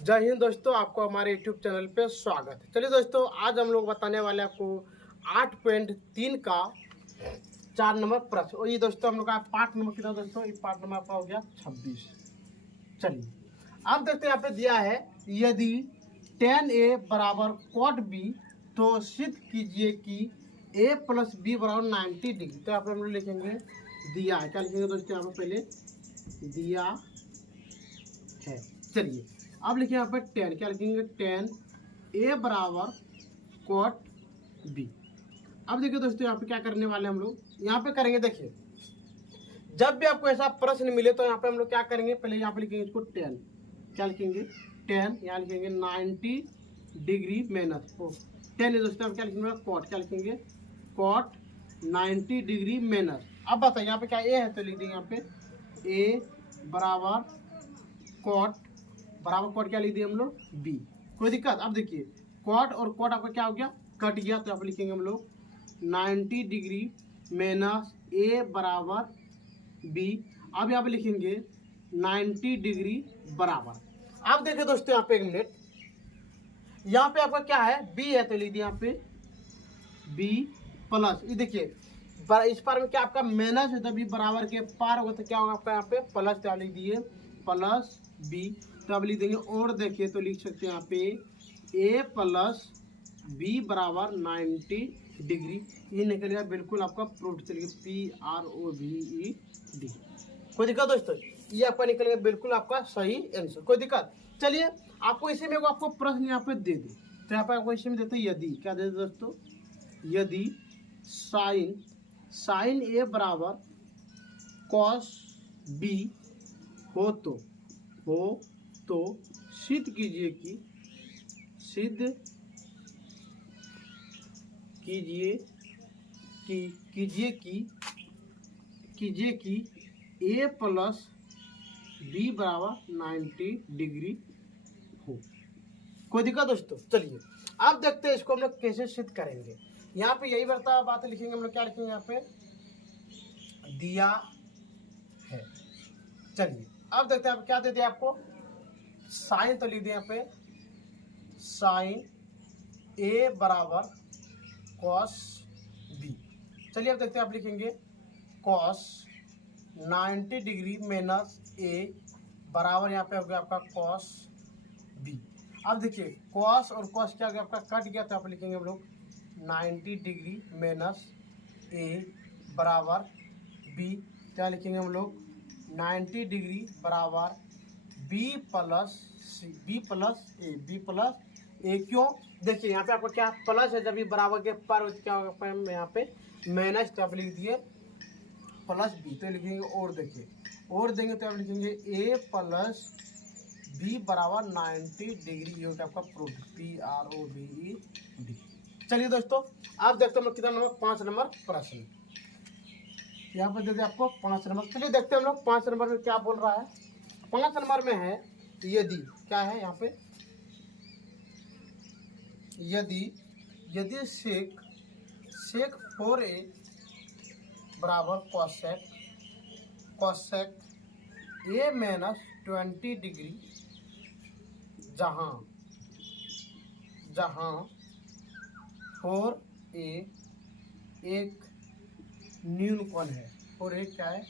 जय हिंद दोस्तों, आपको हमारे YouTube चैनल पे स्वागत है। चलिए दोस्तों, आज हम लोग बताने वाले हैं आपको 8.3 का 4 नंबर प्रश्न। और ये दोस्तों हम लोग का पार्ट नंबर कितना दोस्तों, ये पार्ट नंबर आपका हो गया 26। चलिए अब देखते हैं, यहाँ पे दिया है यदि tan A बराबर cot B तो सिद्ध कीजिए कि A प्लस बी बराबर 90 डिग्री। तो यहाँ पे हम लोग लिखेंगे दिया है, क्या लिखेंगे दोस्तों, यहाँ पे पहले दिया है। चलिए अब लिखिए यहाँ पे टेन, क्या लिखेंगे, टेन ए बराबर कोट बी। अब देखिए दोस्तों, यहाँ पे क्या करने वाले हम लोग, यहाँ पे करेंगे, देखिए जब भी आपको ऐसा प्रश्न मिले तो यहाँ पे हम लोग क्या करेंगे, पहले यहाँ पे लिखेंगे इसको टेन, क्या लिखेंगे टेन, यहाँ लिखेंगे 90 डिग्री माइनस टेन है दोस्तों, क्या लिखेंगे कोट, क्या लिखेंगे कोट 90 डिग्री माइनस। अब बताइए यहाँ पे क्या ए है, तो लिख देंगे यहाँ पे ए बराबर कोट क्या लिख दिए हम लोग बी। कोई दिक्कत। अब देखिए कॉट और कॉट आपका क्या हो गया, कट गया, तो यहाँ पे लिखेंगे हम लोग 90 डिग्री माइनस ए बराबर बी। अब यहाँ पे लिखेंगे 90 डिग्री बराबर। अब देखिए दोस्तों, यहाँ पे एक मिनट, यहाँ पे आपका क्या है बी है, तो लिख दिया यहाँ पे बी प्लस, ये देखिए इस पार में क्या आपका माइनस है, तो बी बराबर के पार होगा तो क्या होगा आपका यहाँ पे प्लस, क्या लिख दिए प्लस बी। तो अब लिख देंगे और देखिए तो लिख सकते हैं यहाँ पे ए प्लस बी बराबर 90 डिग्री। ये निकल गया बिल्कुल आपका प्रूफ। चलिए PROVED। कोई दिक्कत दोस्तों, ये आपका निकल गया बिल्कुल आपका सही आंसर। कोई दिक्कत। चलिए आपको इसी में आपको प्रश्न यहाँ पे दे दे, तो यहाँ पे आपको इसी में देते यदि, क्या देते दोस्तों, यदि साइन ए बराबर कॉस बी हो तो सिद्ध कीजिए कि ए प्लस बी बराबर 90 डिग्री हो। कोई दिक्कत दोस्तों। चलिए अब देखते हैं इसको हम लोग कैसे सिद्ध करेंगे। यहाँ पे यही बात लिखेंगे हम लोग, क्या लिखेंगे यहाँ पे दिया है। चलिए अब देखते हैं, आप क्या दे दिया आपको साइन, तो लिख दिया यहाँ पे साइन ए बराबर कॉस बी। चलिए अब देखते हैं, आप लिखेंगे कॉस 90 डिग्री माइनस ए बराबर, यहाँ पे हो गया आपका कॉस बी। अब देखिए कॉस और कॉस क्या हो गया आपका कट गया, तो आप लिखेंगे हम लोग 90 डिग्री माइनस ए बराबर बी। क्या लिखेंगे हम लोग 90 डिग्री बराबर बी प्लस ए। क्यों, देखिए यहाँ पे आपको क्या प्लस है, जब ये बराबर के पर क्या होगा यहाँ पे माइनस, तो आप लिख दिए प्लस बी। तो लिखेंगे और देखिए और देंगे तो आप लिखेंगे ए प्लस बी बराबर 90 डिग्री। ये होगा आपका प्रूफ PROVED। चलिए दोस्तों आप देखते हैं कितना नंबर, 5 नंबर प्रश्न यहाँ पर दे दे आपको 5 नंबर। चलिए देखते हैं हम लोग 5 नंबर में क्या बोल रहा है। 5 नंबर में है यदि, क्या है यहाँ पे, यदि सेक 4a बराबर कॉसेक ए माइनस 20 डिग्री, जहाँ 4a एक न्यून कोण है, 4a क्या है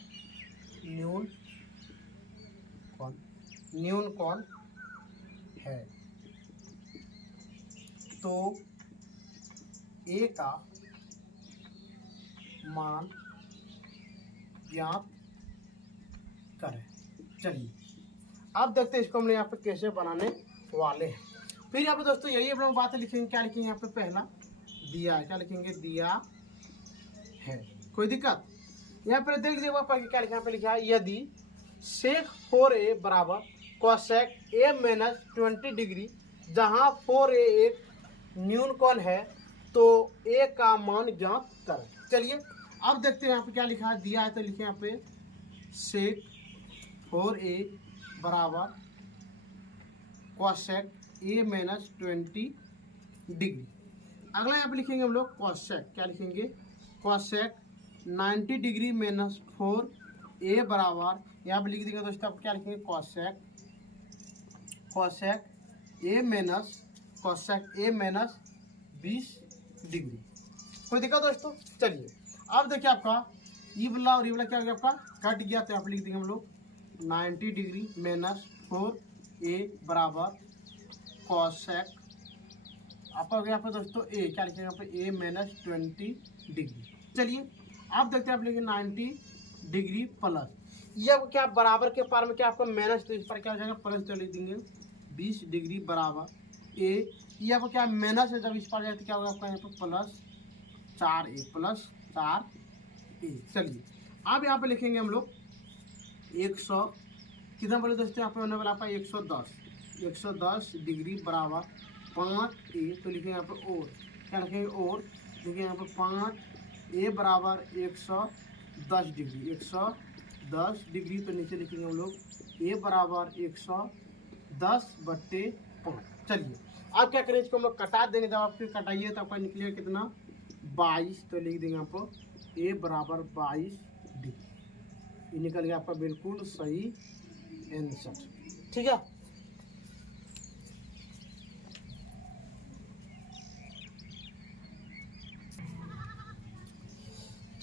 न्यून कोण है, तो a का मान ज्ञात करें। चलिए अब देखते हैं इसको हम यहाँ पे कैसे बनाने वाले हैं। फिर यहाँ पे दोस्तों यही हम लोग बातें लिखेंगे, क्या लिखेंगे यहाँ पे पहला दिया है, क्या लिखेंगे दिया है। कोई दिक्कत। यहाँ पे देख लीजिए क्या लिखा, यहाँ पे लिखा है यदि सेक 4a बराबर कॉसेक ए माइनस 20 डिग्री, जहाँ 4a एक न्यून कोण है, तो a का मान ज्ञात करें। चलिए अब देखते हैं यहाँ पे क्या लिखा है, दिया है, तो लिखे यहाँ पे सेक 4a बराबर कॉसेक ए माइनस 20 डिग्री। अगला यहाँ पे लिखेंगे हम लोग कॉसेक, क्या लिखेंगे कॉसेक 90 डिग्री माइनस 4a बराबर, यहाँ पे लिख देंगे दोस्तों आप क्या लिखेंगे कॉसेक ए माइनस कोसेक ए माइनस 20 डिग्री। कोई दिक्कत दोस्तों? चलिए अब देखिए आपका ई वाला और ई वाला क्या हो गया, आपका कट गया, तो यहाँ पे लिख देंगे हम लोग 90 डिग्री माइनस 4a बराबर कोसेक आपका हो गया यहाँ पे दोस्तों ए, क्या लिखेंगे यहाँ पे ए माइनस 20 डिग्री। चलिए आप देखते हैं, आप लिखेंगे 90 डिग्री प्लस, ये क्या बराबर के पार में क्या आपका माइनस, तो इस पर क्या हो जाएगा प्लस, तो लिख देंगे 20 डिग्री बराबर ए, ये आपको क्या माइनस है, जब इस पर जाए तो क्या होगा आपका यहाँ पे प्लस 4a प्लस 4a। चलिए अब यहाँ पे लिखेंगे हम लोग 100 कितना बोले दोस्तों, यहाँ पे होने वाला आपका 110 डिग्री बराबर 5a, तो लिखेंगे यहाँ पे और क्या लिखेंगे और, लिखेंगे यहाँ पे 5a बराबर 110 डिग्री 110 डिग्री, तो नीचे लिखेंगे हम लोग a बराबर 110/5। चलिए अब क्या करें, इसको हम लोग कटा देंगे, जब आप फिर कटाइए तो आपका निकलेगा कितना 22, तो लिख देंगे आपको a बराबर 22 डिग्री। ये निकल गया आपका बिल्कुल सही आंसर। ठीक है,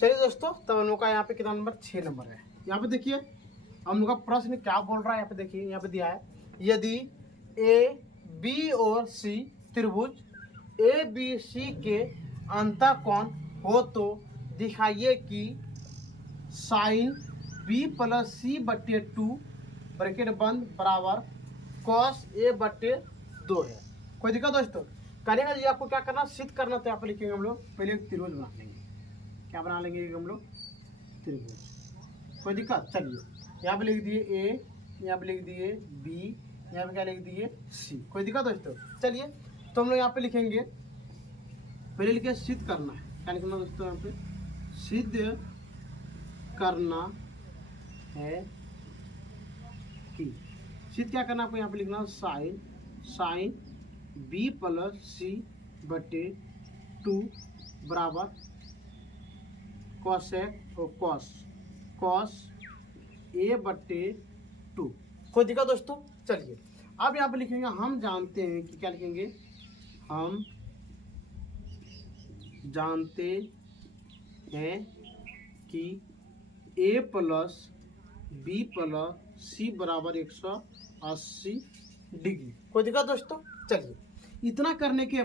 चलिए दोस्तों, तब हम लोग का यहाँ पे कितना नंबर 6 नंबर है। यहाँ पे देखिए हम लोग का प्रश्न क्या बोल रहा है, यहाँ पे देखिए, यहाँ पे दिया है यदि ए बी और सी त्रिभुज ए बी सी के अंतःकोण हो तो दिखाइए कि साइन बी प्लस सी बटे 2 ब्रैकेट बंद बराबर कॉस ए बटे 2 है। कोई दिक्कत दोस्तों? करेगा जी, आपको क्या करना, सिद्ध करना, तो यहाँ पे लिखेंगे हम लोग पहले एक त्रिभुज बना लेंगे, क्या बना लेंगे हम लोग त्रिभुज। कोई दिक्कत? चलिए यहाँ पे लिख दिए ए, यहाँ पे लिख दिए बी, यहाँ पे क्या लिख दिए सी। कोई दिक्कत दोस्तों? चलिए तो हम लोग यहाँ पे लिखेंगे, पहले लिखे सिद्ध करना है, क्या लिखना दोस्तों, यहाँ पे सिद्ध करना है कि, सिद्ध क्या करना आपको, यहाँ पे लिखना साइन बी प्लस सी बटे 2 बराबर कोसेक और कॉस ए बटे 2। कोई दिक्कत दोस्तों? चलिए अब यहाँ पे लिखेंगे, हम जानते हैं कि, क्या लिखेंगे, हम जानते हैं कि ए प्लस बी प्लस सी बराबर 180 डिग्री। कोई दिक्कत दोस्तों? चलिए इतना करने के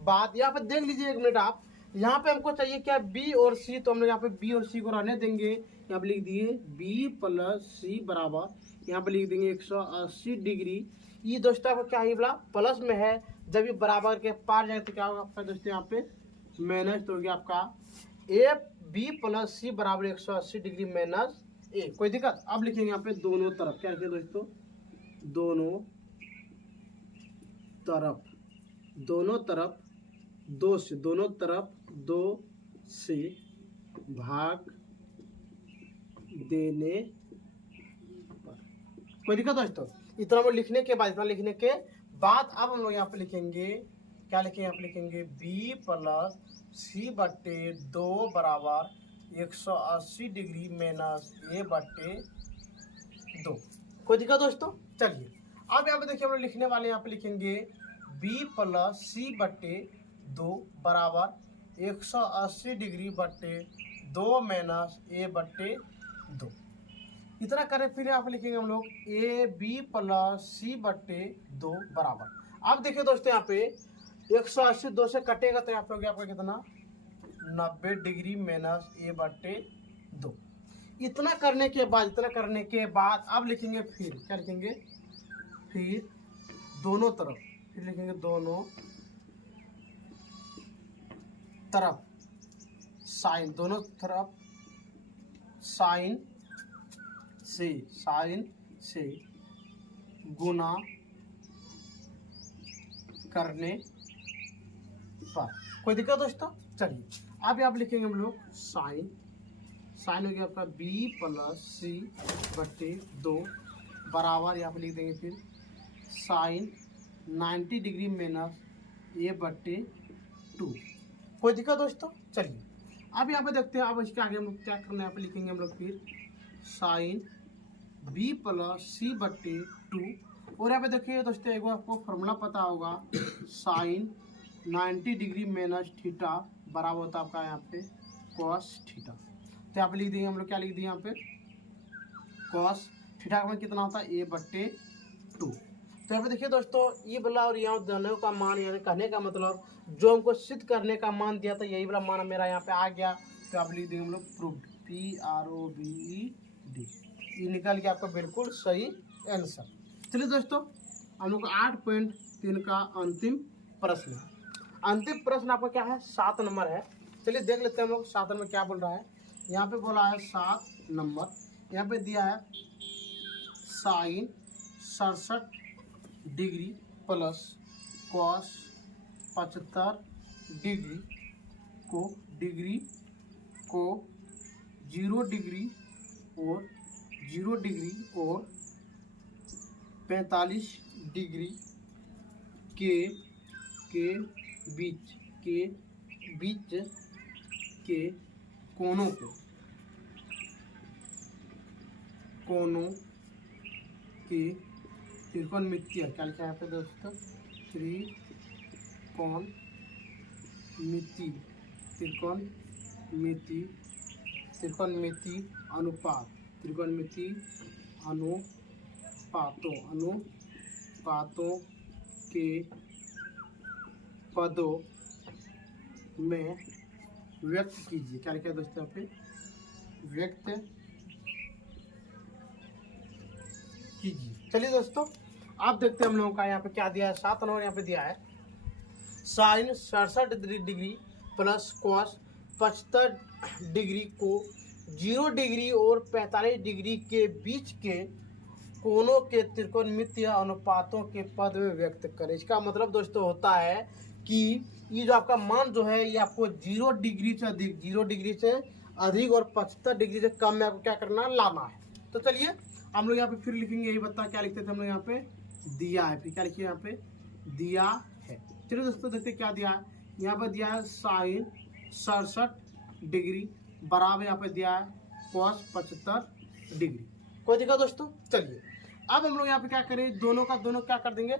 बाद यहाँ पे देख लीजिए, एक मिनट आप, यहाँ पे हमको चाहिए क्या बी और सी, तो हम लोग यहाँ पे बी और सी को रहने देंगे, यहाँ पे लिख दिए बी प्लस सी बराबर, यहाँ पे लिख देंगे 180 डिग्री। ये दोस्तों आपको क्या है, बोला प्लस में है, जब ये बराबर के पार जाए तो क्या होगा आपका दोस्तों, यहाँ पे माइनस, तो हो गया आपका ए बी प्लस सी बराबर 180 डिग्री माइनस ए। कोई दिक्कत? अब लिखेंगे यहाँ पे दोनों तरफ, क्या लिखेंगे दोस्तों, दोनों तरफ 2 से भाग देने पर। कोई दिक्कत दोस्तों? इतना हम लिखने के बाद अब हम लोग यहाँ पे लिखेंगे, क्या लिखेंगे, यहाँ पे लिखेंगे बी प्लस सी बटे 2 बराबर 180 डिग्री माइनस ए बटे 2। कोई दिक्कत दोस्तों? चलिए अब यहाँ पे देखिए हम लोग लिखने वाले, यहाँ पे लिखेंगे बी प्लस सी बटे 2 बराबर 180 डिग्री बटे 2 माइनस ए बटे 2। इतना करें, फिर यहाँ पे लिखेंगे हम लोग ए बी प्लस सी बटे 2 बराबर, अब देखिए दोस्तों यहाँ पे 180 2 से कटेगा, तो यहाँ पे हो गया आपका कितना 90 डिग्री माइनस ए बटे 2। इतना करने के बाद अब लिखेंगे, फिर क्या लिखेंगे, फिर दोनों तरफ, फिर लिखेंगे दोनों तरफ साइन, दोनों तरफ साइन से गुना करने पर। कोई दिक्कत दोस्तों? चलिए अब आप लिखेंगे हम लोग साइन हो गया आपका बी प्लस सी बटे 2 बराबर, यहाँ पे लिख देंगे फिर साइन 90 डिग्री माइनस ए बटे 2। कोई दिक्कत दोस्तों? चलिए अब यहाँ पे देखते हैं, अब इसके आगे हम लोग क्या करना है, यहाँ पे लिखेंगे हम लोग फिर साइन बी प्लस सी बटे 2 और यहाँ पे देखिए दोस्तों एक बार आपको फॉर्मूला पता होगा, साइन 90 डिग्री माइनस थीटा बराबर होता है आपका यहाँ पे कॉस थीटा। तो यहाँ पे लिख देंगे हम लोग, क्या लिख दिए यहाँ पे, कॉस थीटा का मान कितना होता है a/2। तो यहाँ पे देखिए दोस्तों ये वाला और यहाँ दोनों का मान, यानी कहने का मतलब जो हमको सिद्ध करने का मान दिया था यही वाला मान मेरा यहाँ पे आ गया। तो आप लिख देंगे हम लोग प्रूव्ड, PROVED, ये निकल गया आपका बिल्कुल सही आंसर। चलिए दोस्तों हम लोग 8.3 का अंतिम प्रश्न है। अंतिम प्रश्न आपका क्या है, 7 नंबर है। चलिए देख लेते हैं हम लोग 7 नंबर क्या बोल रहा है। यहाँ पे बोला है 7 नंबर, यहाँ पे दिया है sine 67 degree plus cos 75 degree को 0 डिग्री और 45 डिग्री के बीच के कोनों के त्रिकोणमितीय, क्या लिखा है यहाँ पे दोस्तों, त्रिकोणमिति अनुपातों के पदों में व्यक्त कीजिए। क्या लिखा है दोस्तों यहाँ पे, व्यक्त कीजिए। चलिए दोस्तों आप देखते हैं हम लोगों का यहाँ पे क्या दिया है। 7 नंबर यहाँ पे दिया है sine 67 degree plus cos 75 degree को 0 डिग्री और 45 डिग्री के बीच के कोनों के त्रिकोणमितीय अनुपातों के पद में व्यक्त करें। इसका मतलब दोस्तों होता है कि ये जो आपका मान जो है ये आपको 0 डिग्री से अधिक और 75 डिग्री से कम में आपको क्या करना, लाना है। तो चलिए हम लोग यहाँ पे फिर लिखेंगे, यही बता क्या लिखते थे हम लोग यहाँ पे, दिया है, फिर क्या लिखिए यहाँ पे, दिया है। चलिए दोस्तों देखते क्या दिया है। यहाँ पे दिया है साइन 67 डिग्री बराबर यहाँ पे दिया है कॉस 75 डिग्री। कोई दिक्कत दोस्तों। चलिए अब हम लोग यहाँ पे क्या करें, दोनों क्या कर देंगे,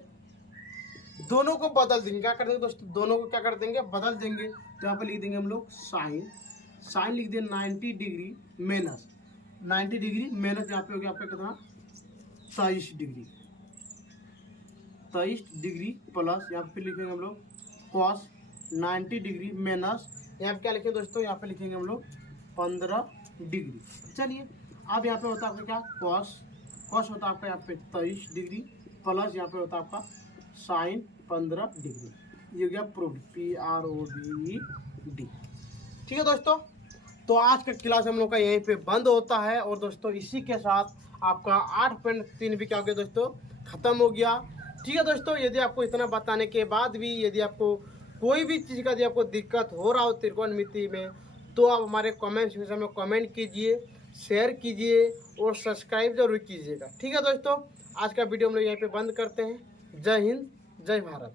दोनों को बदल देंगे। क्या कर देंगे दोस्तों, दोनों को क्या कर देंगे, बदल देंगे। तो यहाँ पे लिख देंगे हम लोग साइन लिख दें 90 डिग्री माइनस यहाँ पे हो गया आपका कितना, 23 डिग्री प्लस यहाँ पे लिखेंगे हम लोग कॉस 90 डिग्री माइनस यहाँ पे क्या लिखेंगे दोस्तों, यहाँ पे लिखेंगे हम लोग 15 डिग्री। चलिए अब यहाँ पे होता है आपका क्या, कॉस होता है आपका यहाँ पे 23 डिग्री प्लस यहाँ पे होता है आपका साइन 15 डिग्री। ये हो गया प्रूव्ड, PROVED। ठीक है दोस्तों, तो आज का क्लास हम लोग का यहीं पे बंद होता है। और दोस्तों इसी के साथ आपका 8.3 भी क्या हो गया दोस्तों, खत्म हो गया। ठीक है दोस्तों, यदि आपको इतना बताने के बाद भी यदि आपको कोई भी चीज़ का यदि आपको दिक्कत हो रहा हो त्रिकोणमिति में, तो आप हमारे कमेंट सेक्शन में कमेंट कीजिए, शेयर कीजिए और सब्सक्राइब जरूर कीजिएगा। ठीक है दोस्तों, आज का वीडियो हम लोग यहीं पे बंद करते हैं। जय हिंद, जय भारत।